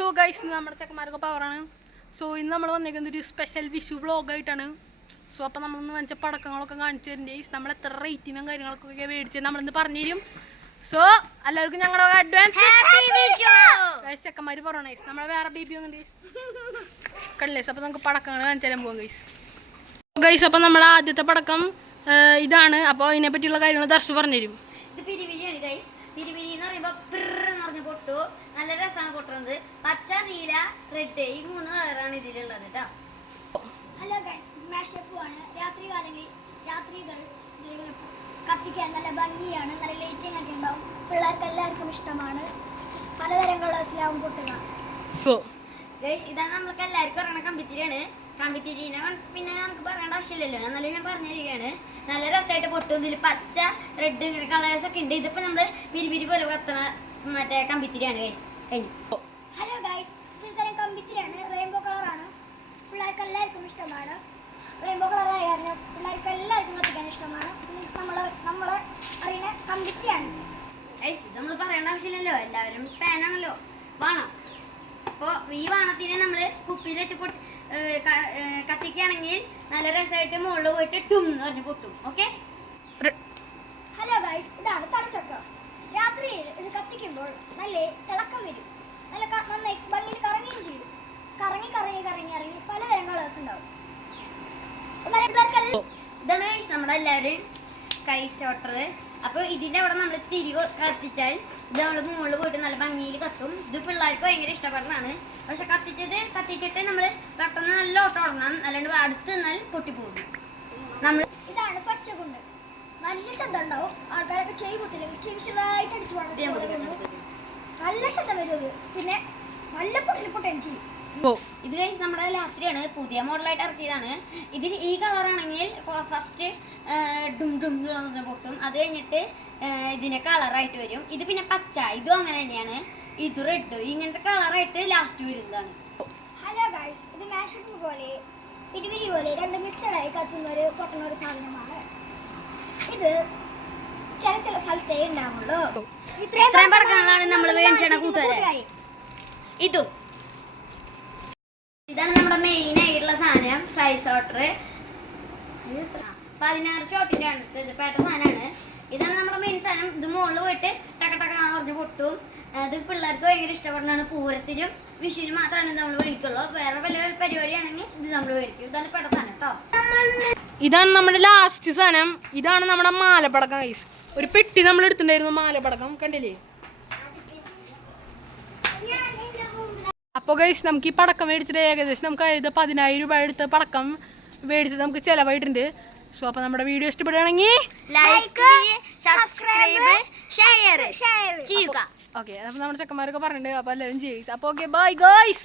So guys നമ്മുടെ ചെക്കന്മാരൊക്കെ പവറാണ്. So ഇന്ന് നമ്മൾ വന്നേക്കുന്നത് ഒരു സ്പെഷ്യൽ വിഷു വ്ളോഗായിട്ടാണ്. സോ അപ്പോൾ നമ്മളൊന്ന് വെച്ച പടക്കങ്ങളൊക്കെ കാണിച്ചു തരുന്നുണ്ട് ഗൈസ്. നമ്മൾ എത്ര റേറ്റിനും കാര്യങ്ങളൊക്കെ മേടിച്ചത് നമ്മളിന്ന് പറഞ്ഞു തരും. സോ എല്ലാവർക്കും ഞങ്ങളുടെ അഡ്വാൻസ് ഗൈസ്. ചെക്കന്മാർ പറയണം ഗൈസ്. നമ്മളെ വേറെ ബേബി ഒന്നും ഗൈസ് കണ്ടില്ലേ. അപ്പോൾ നമുക്ക് പടക്കങ്ങൾ കാണിച്ചു തരാൻ പോകാം ഗൈസ്. ഗൈസ് അപ്പോൾ നമ്മുടെ ആദ്യത്തെ പടക്കം ഇതാണ്. അപ്പോൾ ഇതിനെ പറ്റിയുള്ള കാര്യങ്ങൾ ദർശ് പറഞ്ഞുതരും. ഇത് പിരിപിരിയാണ് ഗൈസ്. പിരിപിരി എന്ന് പറയുമ്പോൾ പിറന്ന് പറഞ്ഞ് പൊട്ടു. നല്ല രസമാണ് പൊട്ടുന്നത്. പച്ച, നീല, റെഡ് ഈ 3 കളറാണ് ഇതിലുള്ളത് കേട്ടോ. ഹലോ ഗൈസ്, മാഷപ്പാണ്. രാത്രികൾ കത്തിക്കാൻ നല്ല ഭംഗിയാണ്. നല്ല ലൈറ്റിംഗ് ഒക്കെ ഉണ്ടാവും. പിള്ളേർക്ക് എല്ലാവർക്കും ഇഷ്ടമാണ്. പലതരം കളേഴ്സിലാവും പൊട്ടുക. ഗൈസ് ഇതാണ് നമ്മൾക്ക് എല്ലാവർക്കും അറിയണ കമ്പിത്തിരിയാണ്. കമ്പിത്തിരിനെ പിന്നെ നമുക്ക് പറയേണ്ട ആവശ്യമില്ലല്ലോ. എന്നാലും ഞാൻ പറഞ്ഞിരിക്കുകയാണ്. നല്ല രസമായിട്ട് പൊട്ടും. ഇതിൽ പച്ച, റെഡ് ഇങ്ങനെ കളേഴ്സ് ഒക്കെ ഉണ്ട്. ഇതിപ്പോൾ നമ്മൾ പിരിപിരി പോലെ കത്തണ മറ്റേ കമ്പിത്തിരിയാണ് ഗൈസ്. കഴിഞ്ഞു. ഹലോ ഗൈസ്, ഇത്തരം കമ്പിത്തിരിയാണ്. റെയിൻബോ കളറാണ്. പിള്ളേർക്ക് എല്ലാവർക്കും ഇഷ്ടമാണ്. റെയിൻബോ കളറായ കാരണം പിള്ളേർക്ക് എല്ലാവർക്കും കത്തിക്കാൻ ഇഷ്ടമാണ്. നമ്മൾ അറിയുന്ന കമ്പിത്തിരിയാണ് ഗൈസ്. ഇത് നമ്മൾ പറയേണ്ട ആവശ്യമില്ലല്ലോ. എല്ലാവരും ഫാനാണല്ലോ. വാണം. അപ്പോൾ ഈ വാണത്തിനെ നമ്മൾ കുപ്പിയിൽ വെച്ച് കത്തിക്കുകയാണെങ്കിൽ നല്ല രസമായിട്ട് മുകളിൽ പോയിട്ട് ടും എന്ന് പറഞ്ഞ് പൊട്ടും. ഓക്കെ. ഹലോ ഗൈസ്, ഇതാണ് തടച്ചക്ക. രാത്രിയിൽ ഇത് കത്തിക്കുമ്പോൾ നല്ല തിളക്കം വരും. നല്ല നന്നായി ഭംഗിയിൽ കറങ്ങുകയും ചെയ്യും. കറങ്ങി പലതരം കളേഴ്സ് ഉണ്ടാവും. ഇതാണ് ഗൈസ് നമ്മുടെ എല്ലാവരും സ്കൈ ഷോട്ടർ. അപ്പോൾ ഇതിൻ്റെ അവിടെ നമ്മൾ തിരി കത്തിച്ചാൽ ഇത് നമ്മൾ മുകളിൽ പോയിട്ട് നല്ല ഭംഗിയിൽ കത്തും. ഇത് പിള്ളേർക്ക് ഭയങ്കര ഇഷ്ടപ്പെടുന്നതാണ്. പക്ഷെ കത്തിച്ചിട്ട് നമ്മൾ പെട്ടെന്ന് നല്ല ഓട്ടം ഓടണം. അല്ലാണ്ട് അടുത്ത് നിന്നാൽ പൊട്ടിപ്പോകും. ഇതാണ് പച്ചക്കുണ്ട്. നല്ല ശബ്ദം ഉണ്ടാവും. ആൾക്കാരൊക്കെ ചെവി പൊട്ടില്ല. ചെവിശലായിട്ട് അടിച്ചു പോകണം. നല്ല ശബ്ദം വരും. പിന്നെ നല്ല പൊട്ടലും ചെയ്യും. ഇത് കഴിച്ച് നമ്മുടെ രാത്രിയാണ്. പുതിയ മോഡലായിട്ട് ഇറക്കിയതാണ്. ഇതിൽ ഈ കളറാണെങ്കിൽ ഫസ്റ്റ് ഡും ഡും പൊട്ടും. അത് കഴിഞ്ഞിട്ട് ഇതിന് കളറായിട്ട് വരും. ഇത് പിന്നെ പച്ച, ഇതും അങ്ങനെ തന്നെയാണ്. ഇത് റെഡ്, ഇങ്ങനത്തെ കളറായിട്ട് ലാസ്റ്റ് വരുന്നതാണ്. ഹലോ ഗൈസ്, ഇത് മാഷപ്പ് പോലെ പിരിപിരി പോലെ 2 മിക്സഡായി പൊട്ടുന്ന ഒരു സാധനമാണ്. ഇത് ചില സ്ഥലത്തേ ഉണ്ടാവുള്ളൂ. ഇത്രയും പടക്കങ്ങളാണ് നമ്മൾ വേടിച്ചണ കൂട്ടുകാരെ. ഇതാണ് നമ്മുടെ മെയിൻ ആയിട്ടുള്ള സാധനം, സൈസ് ഷോട്ടർ. 16 ഷോട്ടിന്റെ അടുത്ത് പേട്ട സാധനമാണ്. ഇതാണ് നമ്മുടെ മെയിൻ സാധനം. ഇത് മുകളിൽ പോയിട്ട് ടക്ക പറഞ്ഞ് പൊട്ടും. ഇത് പിള്ളേർക്ക് ഭയങ്കര ഇഷ്ടപ്പെടുന്നതാണ്. പൂരത്തിനും വിഷുവിനും മാത്രമാണ് നമ്മൾ മേടിക്കുള്ളൂ. വേറെ വല്ല പരിപാടിയാണെങ്കിൽ ഇത് നമ്മൾ മേടിക്കും. ഇതാണ് പേട്ട സാധനം കേട്ടോ. ഇതാണ് നമ്മുടെ ലാസ്റ്റ് സാധനം. ഇതാണ് നമ്മുടെ മാലപ്പടക്കം ഗൈസ്. ഒരു പെട്ടി നമ്മൾ എടുത്തിട്ടുണ്ടായിരുന്നു മാലപ്പടക്കം, കണ്ടില്ലേ. അപ്പോൾ ഗൈസ് നമുക്ക് ഈ പടക്കം മേടിച്ചിട്ട് ഏകദേശം നമുക്ക് 10,000 രൂപ എടുത്ത് പടക്കം മേടിച്ചത് നമുക്ക് ചിലവായിട്ടുണ്ട്. സോ അപ്പോൾ നമ്മുടെ വീഡിയോ ഇഷ്ടപ്പെടുകയാണെങ്കിൽ ലൈക്ക്, സബ്സ്ക്രൈബ്, ഷെയർ ചെയ്യുക. ഓക്കെ. അപ്പോൾ നമ്മുടെ ചെക്കന്മാരൊക്കെ പറഞ്ഞിട്ടുണ്ട്. അപ്പോൾ എല്ലാവരും ചെയ്യും. അപ്പോൾ ഓക്കെ, ബൈ ഗൈസ്.